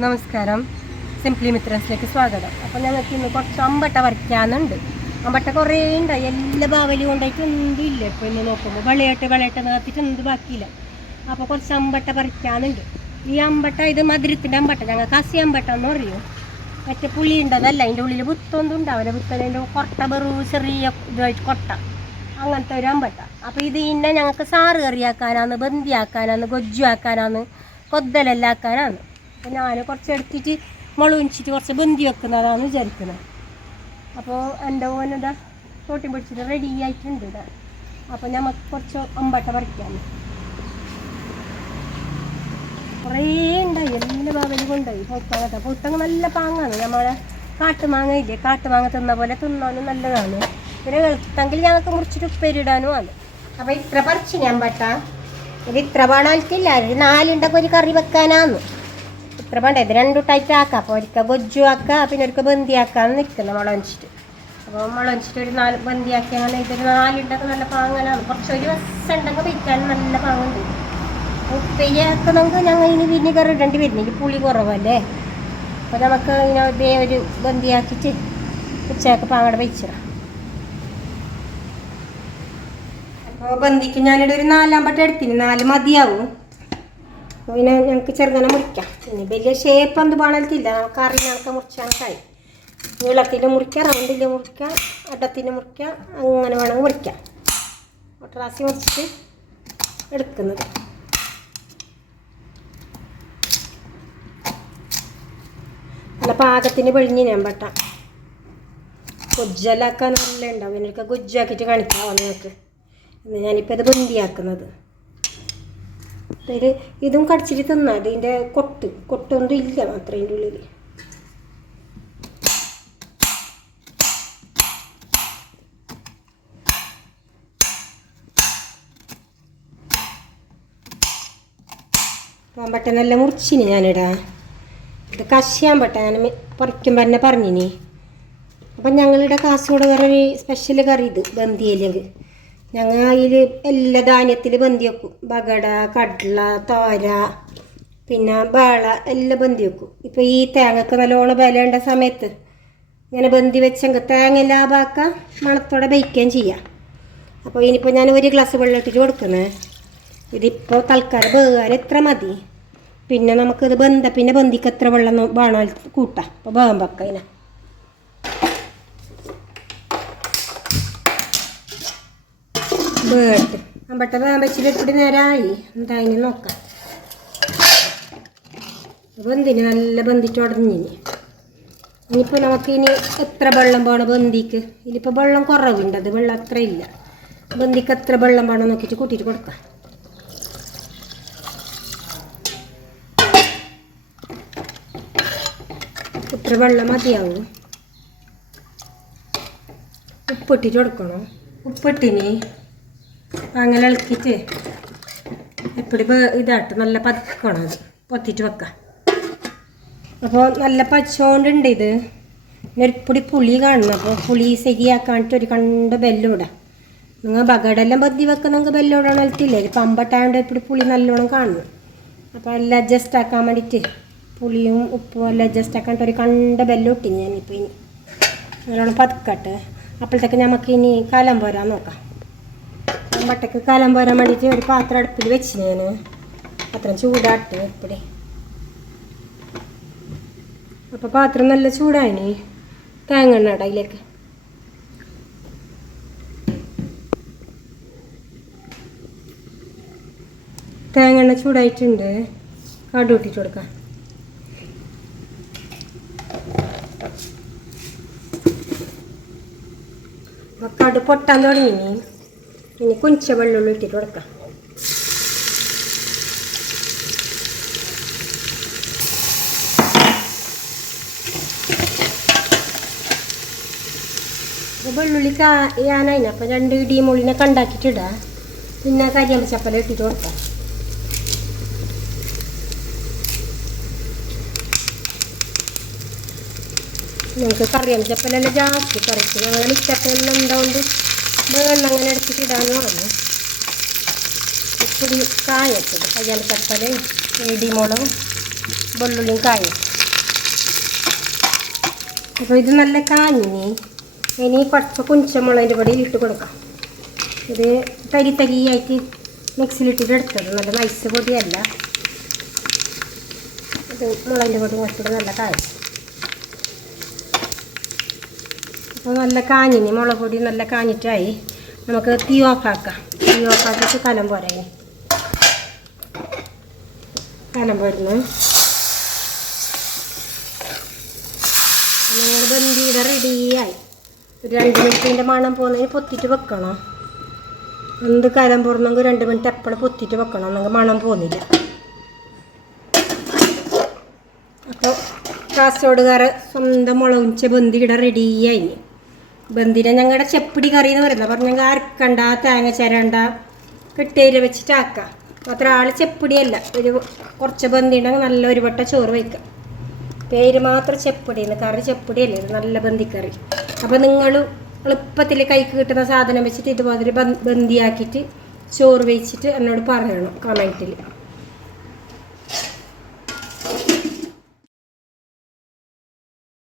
നമസ്കാരം, സിംപ്ലി മിത്രൻസിലേക്ക് സ്വാഗതം. അപ്പോൾ ഞങ്ങൾക്ക് ഇന്ന് കുറച്ച് അമ്പട്ട വരയ്ക്കാനുണ്ട്. അമ്പട്ട കുറേ ഉണ്ടായി, എല്ലാ ബാവലും കൊണ്ടായിട്ട് എന്തും ഇല്ല. ഇപ്പോൾ ഇന്ന് നോക്കുമ്പോൾ വളയട്ടെ നേർത്തിട്ട് എന്ത് ബാക്കിയില്ല. അപ്പോൾ കുറച്ച് അമ്പട്ട പറിക്കാനുണ്ട്. ഈ അമ്പട്ട ഇത് മധുരത്തിൻ്റെ അമ്പട്ട, ഞങ്ങൾ കസി അമ്പട്ട എന്ന് പറയും. മറ്റേ പുളി ഉണ്ടതല്ല, അതിൻ്റെ ഉള്ളിൽ വിത്തൊന്നും ഉണ്ടാവില്ല. വിത്തതിൻ്റെ കൊട്ട വെറു ചെറിയ ഇതായിട്ട് കൊട്ട, അങ്ങനത്തെ ഒരു അമ്പട്ട. അപ്പോൾ ഇത് ഇന്നെ ഞങ്ങൾക്ക് സാറ് കറിയാക്കാനാണ്, ബന്ദിയാക്കാനാണ്, ഗൊജ്ജു ആക്കാനാണ്, കൊത്തലെല്ലാം ആക്കാനാണ്. അപ്പോൾ ഞാൻ കുറച്ച് എടുത്തിട്ട് മുളകിച്ചിട്ട് കുറച്ച് ബന്തി വെക്കുന്നതാണ് വിചാരിക്കുന്നത്. അപ്പോൾ എൻ്റെ ഓനതാ തോട്ടി പിടിച്ചിട്ട് റെഡി ആയിട്ടുണ്ട് ഇതാ. അപ്പോൾ നമുക്ക് കുറച്ച് അമ്പട്ട പറിക്കാൻ കുറേ ഉണ്ടായി, എല്ലാ ഭാഗം കൊണ്ടുപോയി. പൊത്തങ്ങ നല്ല പാങ്ങാണ്. നമ്മളെ കാട്ടുമാങ്ങ ഇല്ലേ, കാട്ടുമാങ്ങ തിന്ന പോലെ തിന്നാനും നല്ലതാണ്. പിന്നെ വെളുത്തെങ്കിൽ ഞങ്ങൾക്ക് മുറിച്ചിട്ട് ഉപ്പേരിടാനും ആണ്. അപ്പോൾ ഇത്ര പറിച്ചിന് അമ്പട്ട. ഇത് ഇത്ര പാടാൽക്കില്ല, 4 ഉണ്ടൊക്കെ ഒരു കറി വെക്കാനാന്ന്. ഇത്ര വേണ്ട, ഇത് 2 ടൈറ്റ് ആക്കാം. അപ്പോൾ ഒരിക്കൽ ഗൊജ്ജു ആക്കുക, പിന്നെ ഒരിക്കൽ ബന്തി ആക്കാന്ന് നിൽക്കുന്നത് മുളക്. അപ്പോൾ മുളക് ഒരു 4 ബന്തി ആക്കി. അങ്ങനെ ഇതൊരു 4 ഉണ്ടൊക്കെ നല്ല പാങ്ങനാണ്. കുറച്ചൊരു വസം ഉണ്ടെങ്കിൽ വയ്ക്കാനും നല്ല പാങ്ങുണ്ട്. ഉപ്പേരിയാക്കണമെങ്കിൽ ഞങ്ങൾ ഇനി വിനിഗർ ഇടേണ്ടി വരുന്നെങ്കിൽ പുളി കുറവല്ലേ. അപ്പോൾ നമുക്ക് ഇങ്ങനെ ഇതേ ഒരു ബന്തിയാക്കിയിട്ട് ഉച്ചയൊക്കെ പാങ്ങടെ വെച്ചിടാം. അപ്പോൾ ബന്ദിക്ക് ഞാനിവിടെ ഒരു 4 അമ്പട്ട എടുത്തിന്, 4 മതിയാവും. പിന്നെ ഞങ്ങൾക്ക് ചെറുങ്ങനെ മുറിക്കാം. പിന്നെ വലിയ ഷേപ്പ് എന്ത് പാണത്തില്ല, നമുക്ക് കറിനൊക്കെ മുറിച്ചാൽ കഴിയും. നീളത്തിൽ മുറിക്കാം, റൗണ്ടിൽ മുറിക്കാം, അഡത്തിൽ മുറിക്കാം, അങ്ങനെ വേണമെങ്കിൽ മുറിക്കാം. ഒട്ടറാസി മുറിച്ചിട്ട് എടുക്കുന്നത്. നല്ല പാകത്തിന് വെളിഞ്ഞ് ഞാൻ പട്ട ഗൊജ്ജലാക്കാൻ നല്ല ഉണ്ടാവും. എനിക്ക് ഗൊജ്ജാക്കിയിട്ട് കാണിക്കാമോ നിങ്ങൾക്ക്? ഞാനിപ്പോൾ ഇത് ബന്ദിയാക്കുന്നത്. ഇതും കടിച്ചിട്ട് തിന്നാൽ ഇതിൻ്റെ കൊട്ടൊന്നും ഇല്ല മാത്രം ഇതിൻ്റെ ഉള്ളിൽ. പാമ്പട്ടനെല്ലാം മുറിച്ചിന് ഞാനിടാ. ഇത് കശിയാമ്പട്ട ഞാൻ പറിക്കുമ്പോൾ തന്നെ പറഞ്ഞിനി. അപ്പം ഞങ്ങളുടെ കാസർഗോഡ് വേറെ ഒരു സ്പെഷ്യൽ കറി ഇത് ബന്ദിയില്ലെങ്കിൽ. ഞങ്ങൾ അതിൽ എല്ലാ ധാന്യത്തിൽ ബന്തി വെക്കും. ബഗട, കടല, തോര, പിന്നെ ബാള എല്ലാം ബന്തി വെക്കും. ഇപ്പോൾ ഈ തേങ്ങക്ക് നല്ലോണം വിലയേണ്ട സമയത്ത് ഇങ്ങനെ ബന്തി വെച്ചെങ്കിൽ തേങ്ങ ലാഭാക്കാം, മണത്തോടെ ബേക്കുകയും ചെയ്യാം. അപ്പോൾ ഇനിയിപ്പോൾ ഞാൻ 1 ഗ്ലാസ് വെള്ളം ഇട്ടിട്ട് കൊടുക്കുന്നത്. ഇതിപ്പോൾ തൽക്കാലം വേകാൻ എത്ര മതി. പിന്നെ നമുക്കിത് പിന്നെ ബന്ദിക്ക് എത്ര വെള്ളം വേണോ കൂട്ടാം. അപ്പോൾ വേഗം വെക്കാം ഇതിനെ. വേട്ട് അമ്പട്ട വേഗം വെച്ചിട്ട് എപ്പോഴും നേരമായി എന്തായാലും നോക്കാം. ബന്ദിന് നല്ല ബന്ധിട്ട് ഉടഞ്ഞിനി. ഇനിയിപ്പോൾ നമുക്കിനി എത്ര വെള്ളം വേണം ബന്ദിക്ക്. ഇതിലിപ്പോൾ വെള്ളം കുറവുണ്ട്, അത് വെള്ളം അത്ര ഇല്ല. ബന്ദിക്ക് എത്ര വെള്ളം വേണം നോക്കിയിട്ട് കൂട്ടിയിട്ട് കൊടുക്കാം. ഇത്ര വെള്ളം മതിയാവും. ഉപ്പിട്ടിട്ട് കൊടുക്കണം. ഉപ്പിട്ടിനി അങ്ങനെ ഇളക്കിയിട്ട് എപ്പോഴും ഇതായിട്ട് നല്ല പതുക്കണം. അത് പൊത്തിയിട്ട് വെക്കാം. അപ്പോൾ നല്ല പച്ചോണ്ടുണ്ട് ഇത്. നെരുപ്പൊടി പുളി കാണണം. അപ്പോൾ പുളി ശരിയാക്കാനിട്ട് ഒരു കണ്ട ബെല്ലും ഇടാം. നിങ്ങൾ ബഗടെല്ലാം ബന്തി വെക്കാൻ നിങ്ങൾക്ക് ബെല്ലും ഇടാൻ നിലത്തില്ലേ. ഇപ്പം അമ്പട്ടായതുകൊണ്ട് എപ്പോഴും പുളി നല്ലോണം കാണണം. അപ്പോൾ എല്ലാം അഡ്ജസ്റ്റ് ആക്കാൻ വേണ്ടിയിട്ട് പുളിയും ഉപ്പും എല്ലാം അഡ്ജസ്റ്റ് ആക്കാനിട്ട് ഒരു കണ്ട ബെല്ലും ഇട്ടി ഞാനിപ്പോൾ. ഇനി നല്ലോണം പതുക്കട്ടെ. അപ്പോഴത്തേക്ക് നമുക്ക് ഇനി കലം പോരാൻ നോക്കാം. അമ്പട്ടയ്ക്ക് കലം പോരാൻ വേണ്ടിയിട്ട് ഒരു പാത്രം അടുപ്പിൽ വെച്ച് ഞാൻ പാത്രം ചൂടാട്ട് എപ്പോഴേ. അപ്പോൾ പാത്രം നല്ല ചൂടായിന്. തേങ്ങ എണ്ണ അതിലേക്ക്. തേങ്ങ എണ്ണ ചൂടായിട്ടുണ്ട്. കടുക് ഇട്ടിട്ട് കൊടുക്കാം. അപ്പോൾ കടുക് പൊട്ടാൻ തുടങ്ങി. ഇനി കുഞ്ച വെള്ളം ഇട്ടിട്ട് കൊടുക്കാം. വെള്ളുള്ളി കായാനായിന്. അപ്പം 2 ഇടിമുള്ളിനെ കണ്ടാക്കിയിട്ടിടാം. പിന്നെ കരിയമ്പച്ചപ്പല ഇട്ടിട്ട് കൊടുക്കാം. ഞങ്ങൾക്ക് കറിയമ്പച്ചപ്പലെല്ലാം ജാസ്തി കറിക്ക്. ഞങ്ങൾ മിച്ചപ്പെല്ലാം ഉണ്ടാവുകൊണ്ട് വെള്ളം അങ്ങനെ എടുത്തിട്ടിടാന്ന് പറഞ്ഞു. പൊടി കായത്തത് കയ്യാലിക്കട്ടല് ഇടിമുളകും വെള്ളുള്ളിയും കായും. അപ്പോൾ ഇത് നല്ല കാഞ്ഞിനി ഇനി കുറച്ച് കുഞ്ചമുളകിൻ്റെ പൊടി ഇട്ട് കൊടുക്കാം. ഇത് തരിയായിട്ട് മിക്സിയിലിട്ടിട്ട് എടുത്തത്, നല്ല നൈസ് പൊടിയല്ല. ഇത് മുളകിൻ്റെ പൊടി കുറച്ചുകൂടെ നല്ല കായും. അപ്പോൾ നല്ല കാഞ്ഞിനി, മുളക് പൊടി നല്ല കാഞ്ഞിട്ടായി. നമുക്ക് തീ ഓഫാക്കാം. തീ ഓഫാക്കിയിട്ട് കലം പോരായി. കലം പോരുന്നു. ഞങ്ങൾ ബന്ദിയുടെ റെഡിയായി. ഒരു 2 മിനിറ്റിൻ്റെ മണം പോകുന്നതിന് പൊത്തിയിട്ട് വെക്കണം. എന്ത് കലം പോർന്നെങ്കിൽ 2 മിനിറ്റ് എപ്പോഴും പൊത്തിയിട്ട് വെക്കണം, എന്നെങ്കിൽ മണം പോകുന്നില്ല. അപ്പോൾ കാസർഗോഡുകാരെ സ്വന്തം മുളകുഞ്ച ബന്ദിയുടെ റെഡിയായി. ബന്ദിനെ ഞങ്ങളുടെ ചെപ്പിടി കറി എന്ന് പറയുന്നത് പറഞ്ഞെങ്കിൽ അരക്കണ്ട, തേങ്ങ ചിരണ്ട, കെട്ടേര് വെച്ചിട്ടാക്കാം. അത്ര ആൾ ചെപ്പിടിയല്ല. ഒരു കുറച്ച് ബന്ദി ഉണ്ടെങ്കിൽ നല്ല ഒരു വട്ട ചോറ് വയ്ക്കാം. പേര് മാത്രം ചെപ്പിടിന്ന്, കറി ചെപ്പിടിയല്ലേ, ഇത് നല്ല ബന്ദിക്കറി. അപ്പോൾ നിങ്ങൾ എളുപ്പത്തിൽ കൈക്ക് കിട്ടുന്ന സാധനം വെച്ചിട്ട് ഇതുപോലെ ബന്ദിയാക്കിയിട്ട് ചോറ് വെച്ചിട്ട് എന്നോട് പറയണം കമൻറ്റിൽ.